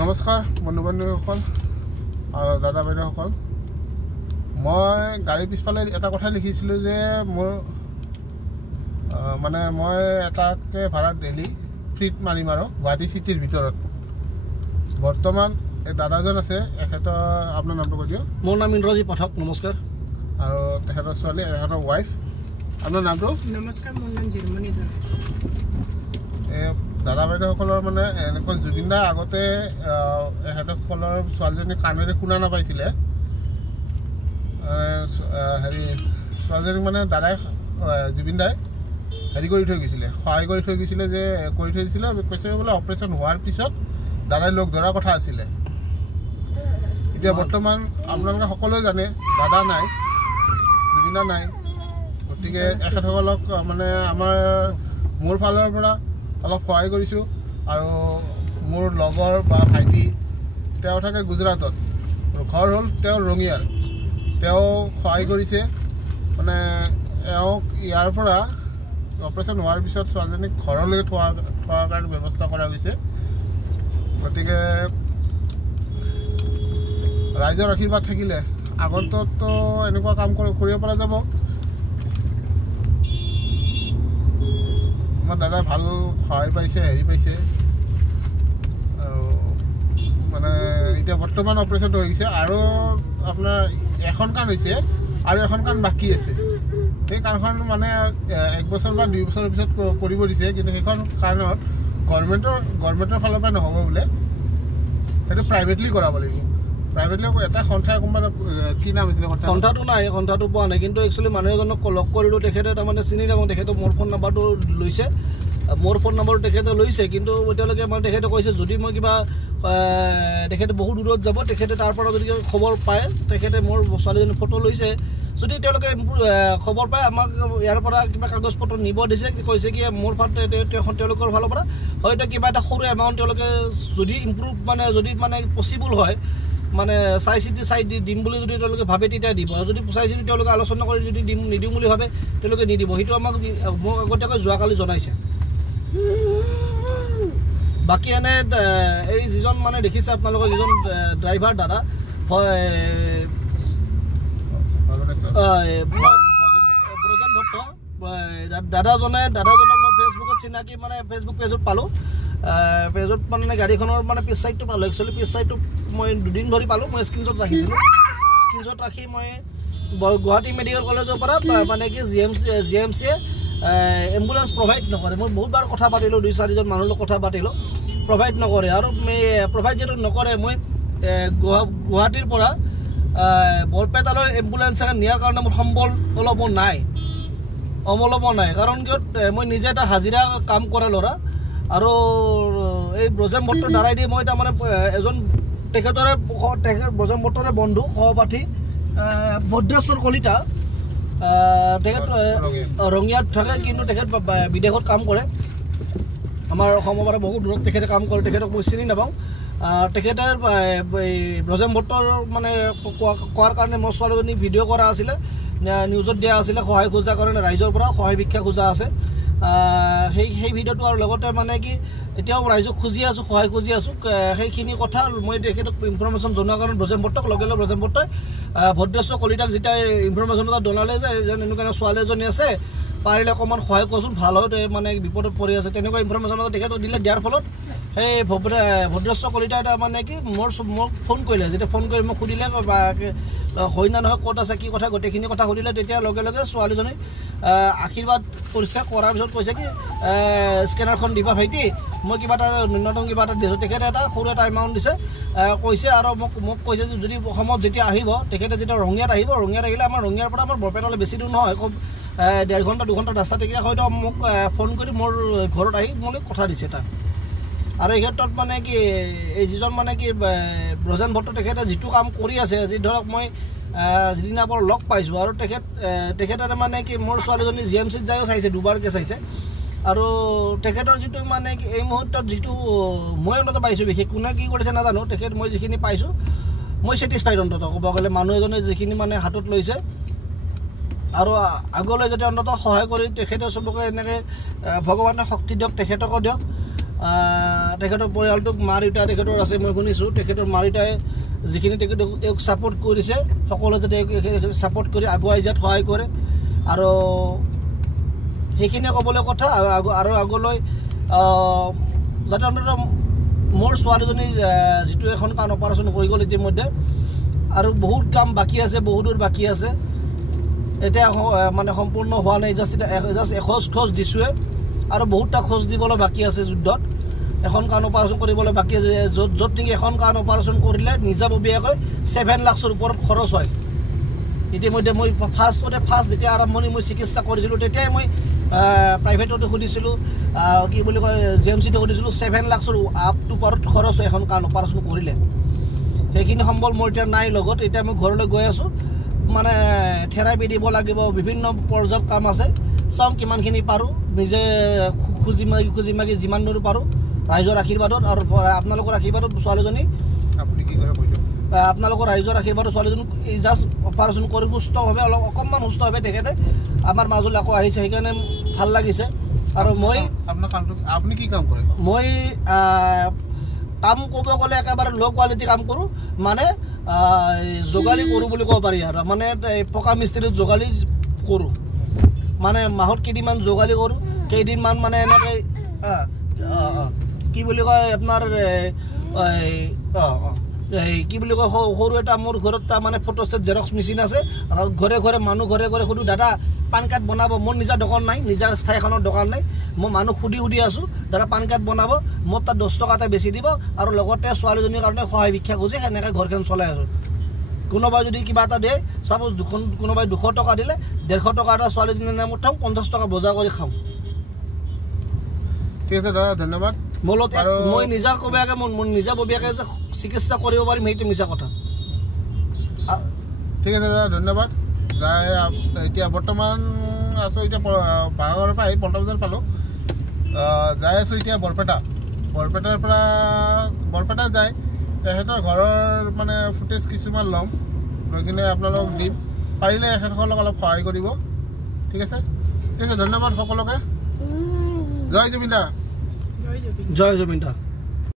নমস্কাৰ বন্ধু-বান্ধৱীসকল আৰু দাদা বাইদেউসকল। মই গাড়ী পিছফালে এটা কথা লিখিছিলোঁ যে মোৰ মানে মই এটাকে ভাড়াত ডেইলি ফ্ৰীত মাৰিম আৰু গুৱাহাটী চিটিৰ ভিতৰত। বৰ্তমান এই দাদাজন আছে, এখেতৰ আপোনাৰ নামটো কৈ দিয়ক। মোৰ নাম ইন্দ্ৰজিৎ পাঠক। নমস্কাৰ। আৰু তেখেতৰ ছোৱালী, এখেতৰ ৱাইফ। আপোনাৰ নামটো? নমস্কাৰ, মোৰ নাম জিৰমণি ধৰা। এই দাদা বাইদেউসকলৰ মানে এনেকৈ জুবিন দাৰ আগতে এখেতসকলৰ ছোৱালীজনী কাণেৰে শুনা নাপাইছিলে। হেৰি ছোৱালীজনীক মানে দাদাই জুবিন দাই হেৰি কৰি থৈ গৈছিলে, সহায় কৰি থৈ গৈছিলে, যে কৰি থৈ দিছিলে। কৈছে বোলে অপাৰেশ্যন হোৱাৰ পিছত দাদাই লগ ধৰাৰ কথা আছিলে। এতিয়া বৰ্তমান আপোনালোকে সকলোৱে জানে দাদা নাই, জুবিন দা নাই। গতিকে এখেতসকলক মানে মোৰ ফালৰ পৰা অলপ সহায় কৰিছোঁ। আৰু মোৰ লগৰ বা ভাইটি, তেওঁ থাকে গুজৰাটত, ঘৰ হ'ল তেওঁ ৰঙিয়াৰ। তেওঁ সহায় কৰিছে, মানে এওঁক ইয়াৰ পৰা অপাৰেশ্যন হোৱাৰ পিছত ছোৱালীজনীক ঘৰলৈকে থোৱাৰ কাৰণে ব্যৱস্থা কৰা হৈছে। গতিকে ৰাইজৰ আশীৰ্বাদ থাকিলে আগন্ততো এনেকুৱা কাম কৰিব পৰা যাব। আমাৰ দাদাই ভাল সহায় পাইছে, হেৰি পাইছে। আৰু মানে এতিয়া বৰ্তমান অপাৰেশ্যনটো হৈ গৈছে, আৰু আপোনাৰ এখন কাণ হৈছে আৰু এখন কাণ বাকী আছে। সেই কাণখন মানে 1 বছৰ বা 2 বছৰৰ পিছত কৰিব দিছে, কিন্তু সেইখন কাণত গভৰ্ণমেণ্টৰ ফালৰ পৰা নহ'ব বোলে, সেইটো প্ৰাইভেটলি কৰাব লাগিব। প্ৰাইভেটলি এটা সন্থাই কোনোবা কি নাম হৈছিলে, সন্থাটো নাই, সন্থাটো পোৱা নাই। কিন্তু একচুৱেলি মানুহ এজনক লগ কৰিলোঁ, তেখেতে তাৰমানে চিনি নাপাওঁ। তেখেতে মোৰ ফোন নাম্বাৰটো লৈছে, মোৰ ফোন নাম্বাৰটো তেখেতে লৈছে, কিন্তু এতিয়ালৈকে মানে তেখেতে কৈছে যদি মই কিবা তেখেতে বহু দূৰত যাব, তেখেতে তাৰ পৰা যদি খবৰ পায়, তেখেতে মোৰ ছোৱালীজনীৰ ফটো লৈছে, যদি তেওঁলোকে খবৰ পায় আমাক ইয়াৰ পৰা কিবা কাগজ পত্ৰ নিব দিছে, কৈছে কি মোৰ তেওঁলোকৰ ফালৰ পৰা হয়তো কিবা এটা সৰু এমাউণ্ট তেওঁলোকে যদি ইম্প্ৰুভ যদি পচিবল হয়, মানে চাই চিটি দিম বুলি যদি তেওঁলোকে ভাবে তেতিয়া দিব। আৰু যদি চাই চিটি তেওঁলোকে আলোচনা কৰি যদি নিদিওঁ বুলি ভাবে, তেওঁলোকে নিদিব। সেইটো মোক আগতীয়াকৈ যোৱাকালি জনাইছে। বাকী এনে এই যিজন মানে দেখিছে আপোনালোকৰ, যিজন ড্ৰাইভাৰ দাদা, ব্ৰজেন ভট্ট দাদাজনক মই ফেচবুকত চিনাকি, মানে ফেচবুক পেজত পালোঁ। পেজত মানে গাড়ীখনৰ মানে পিছ চাইডটো পালোঁ। একচুৱেলি পিছ চাইডটো মই 2 দিন ধৰি পালোঁ। মই স্ক্ৰীনশ্বট ৰাখিছিলোঁ। স্ক্ৰীনশ্বট ৰাখি মই গুৱাহাটী মেডিকেল কলেজৰ পৰা মানে কি GMCয়ে এম্বুলেঞ্চ প্ৰভাইড নকৰে। মই বহুতবাৰ কথা পাতিলোঁ, 2-4জন মানুহৰ লগত কথা পাতিলোঁ, প্ৰভাইড নকৰে। আৰু প্ৰভাইড যিহেতু নকৰে, মই গুৱাহাটীৰ পৰা বৰপেটালৈ এম্বুলেঞ্চ নিয়াৰ কাৰণে মোৰ সম্বল অলপ নাই। কাৰণ কিয়, মই নিজে এটা হাজিৰা কাম কৰা ল'ৰা। আৰু এই ব্ৰজেন ভট্টৰ দ্বাৰাই দি মই তাৰমানে এজন ব্ৰজেন ভট্টৰে বন্ধু সহপাঠী ভদ্ৰেশ্বৰ কলিতা, তেখেত ৰঙিয়াত থাকে, কিন্তু তেখেত বিদেশত কাম কৰে। আমাৰ অসমৰ পৰা বহুত দূৰত তেখেতে কাম কৰে। তেখেতক মই চিনি নাপাওঁ। তেখেতে ব্ৰজেন ভট্টৰ মানে কোৱাৰ কাৰণে মোৰ ছোৱালীজনী ভিডিঅ' কৰা আছিলে, নিউজত দিয়া আছিলে, সহায় খোজাৰ কাৰণে ৰাইজৰ পৰা সহায় ভিক্ষা খোজা আছে। সেই ভিডিঅ'টো আৰু লগতে মানে কি এতিয়াও ৰাইজক খুজি আছোঁ, সহায় খুজি আছোঁ। সেইখিনি কথা মই তেখেতক ইনফৰমেশ্যন জনোৱাৰ কাৰণে ব্ৰজেন ভট্টক লগে ব্ৰজেন ভট্টই ভদ্ৰেশ্বৰ কলিতাক যেতিয়া ইনফৰমেশ্যন এটা জনালে যে এনেকুৱা ছোৱালী এজনী আছে, পাৰিলে অকণমান সহায় কৰচোন, ভাল হয়, মানে বিপদত পৰি আছে, তেনেকুৱা ইনফৰমেশ্যন এটা তেখেতক দিলে। দিয়াৰ ফলত সেই ভদ্ৰেশ্বৰ কলিতাই মানে কি মোক ফোন কৰিলে। যেতিয়া ফোন কৰি মোক সুধিলে হয় না নহয়, ক'ত আছে, কি কথা, গোটেইখিনি কথা সুধিলে। তেতিয়া লগে ছোৱালীজনী আশীৰ্বাদ কৰিছে। কৰাৰ পিছত কৈছে কি স্কেনাৰখন দিবা ভাইটি, মই কিবা এটা ন্যূনতম কিবা এটা দিছোঁ। তেখেতে সৰু এটা এমাউণ্ট দিছে, কৈছে। আৰু মোক কৈছে যে যদি অসমত যেতিয়া আহিব, তেখেতে যেতিয়া ৰঙিয়াত আহিলে, আমাৰ ৰঙিয়াৰ পৰা আমাৰ বৰপেটালৈ বেছি দূৰ নহয়, খুব 1.5 ঘণ্টা 2 ঘণ্টা ৰাস্তা। তেতিয়া হয়তো মোক ফোন কৰি মোৰ ঘৰত আহি মোলৈ কথা দিছে তাক। আৰু এই ক্ষেত্ৰত মানে কি এই যিজন মানে কি ব্ৰজেন ভট্ট, তেখেতে যিটো কাম কৰি আছে, আজি ধৰক মই যিদিনা পৰা লগ পাইছোঁ, আৰু তেখেতে মানে কি মোৰ ছোৱালীজনী GMCত যায়ো চাইছে, 2বাৰকৈ চাইছে। আৰু তেখেতৰ যিটো মানে কি এই মুহূৰ্তত যিটো মই অন্তত পাইছোঁ, বিশেষ কোনে কি কৰিছে নাজানো, মই যিখিনি পাইছোঁ মই ছেটিছফাইড। অন্তত ক'ব গ'লে মানুহ এজনে যিখিনি মানে হাতত লৈছে, আৰু আগলৈ যাতে অন্তত সহায় কৰি তেখেতে চবকে এনেকৈ ভগৱানে শক্তি দিয়ক, তেখেতকো দিয়ক। তেখেতৰ পৰিয়ালটোক মা দেউতা তেখেতৰ আছে মই শুনিছোঁ তেখেতৰ মা দেউতাই যিখিনি তেওঁক ছাপোৰ্ট কৰিছে সকলোৱে যাতে ছাপোৰ্ট কৰি আগুৱাই যোৱাত সহায় কৰে আৰু সেইখিনিয়ে ক'বলৈ কথা আৰু আগলৈ যাতে অন্ততঃ মোৰ ছোৱালীজনী যিটো এখন কাণ অপাৰেশ্যন হৈ গ'ল ইতিমধ্যে আৰু বহুত কাম বাকী আছে বহুত দূৰ বাকী আছে এতিয়া মানে সম্পূৰ্ণ হোৱা নাই জাষ্ট এখোজ খোজ দিছোঁৱে আৰু বহুতটা খোজ দিবলৈ বাকী আছে যুদ্ধত এখন কাণ অপাৰেশ্যন কৰিবলৈ বাকী আছে য'ত নেকি এখন কাণ অপাৰেশ্যন কৰিলে নিজাববীয়াকৈ 7 লাখৰ ওপৰত খৰচ হয় ইতিমধ্যে মই ফাৰ্ষ্ট যেতিয়া আৰম্ভণি মই চিকিৎসা কৰিছিলোঁ তেতিয়াই মই প্ৰাইভেটতে সুধিছিলোঁ কি বুলি কয় GMCতে সুধিছিলোঁ 7 লাখৰ আপ টু পাৰত খৰচ হয় এখন কাণ অপাৰেশ্যন কৰিলে সেইখিনি সম্বল মোৰ এতিয়া নাই লগত এতিয়া মই ঘৰলৈ গৈ আছোঁ মানে থেৰাপি দিব লাগিব বিভিন্ন পৰ্যায়ত কাম আছে চাওঁ কিমানখিনি পাৰোঁ নিজে খুজি মাগি যিমান দূৰ পাৰোঁ ৰাইজৰ আশীৰ্বাদত আৰু আপোনালোকৰ আশীৰ্বাদত ছোৱালীজনী আপুনি কি কৰে কৈ দিয়ক আপোনালোকৰ ৰাইজৰ আশীৰ্বাদত ছোৱালীজনীক জাষ্ট অপাৰেশ্যন কৰি সুস্থভাৱে অকণমান সুস্থভাৱে তেখেতে আমাৰ মাজলৈ আকৌ আহিছে সেইকাৰণে ভাল লাগিছে আৰু মই আপোনাৰ কামটো আপুনি কি কাম কৰে মই কাম ক'ব গ'লে একেবাৰে ল' কোৱালিটি কাম কৰোঁ মানে যোগালী কৰোঁ বুলি ক'ব পাৰি আৰু মানে পকা মিস্ত্ৰীত যোগালী কৰোঁ মানে মাহত কেইদিনমান যোগালী কৰোঁ কেইদিনমান মানে এনেকৈ কি বুলি কয় আপোনাৰ কি বুলি কয় সৰু এটা মোৰ ঘৰত মানে ফটোষ্টেট জেৰক্স মেচিন আছে আৰু ঘৰে মানুহ ঘৰে সুধো দাদা পান কাৰ্ড বনাব মোৰ নিজা দোকান নাই নিজা স্থায়ীখনৰ দোকান নাই মই মানুহ সুধি আছোঁ দাদা পান কাৰ্ড বনাব মোৰ তাত 10 টকা এটা বেছি দিব আৰু লগতে ছোৱালীজনীৰ কাৰণে সহায় ভিক্ষা খুজি সেনেকৈ ঘৰখন চলাই আছোঁ কোনোবাই যদি কিবা এটা দিয়ে চাপ'জ কোনোবাই 200 টকা দিলে 150 টকা এটা ছোৱালীজনীৰ নামত থওঁ 50 টকা বজাৰ কৰি খাওঁ ঠিক আছে দাদা ধন্যবাদ মই নিজাববীয়াকৈ মোৰ নিজাববীয়াকৈ যে চিকিৎসা কৰিব পাৰিম সেইটো মিছা কথা ঠিক আছে দাদা ধন্যবাদ যাই এতিয়া বৰ্তমান আছোঁ এতিয়া ভাঙাঘৰৰ পৰা আহি 15 বজাত পালোঁ যাই আছোঁ এতিয়া বৰপেটাৰ পৰা বৰপেটা যায় তেখেতৰ ঘৰৰ মানে ফুটেজ কিছুমান ল'ম লৈ কিনে আপোনালোকক দিম পাৰিলে এখেতসকলক অলপ সহায় কৰিব ঠিক আছে ধন্যবাদ সকলোকে জয় জুবিন দা জয় জুবিন জয় জুবিন দা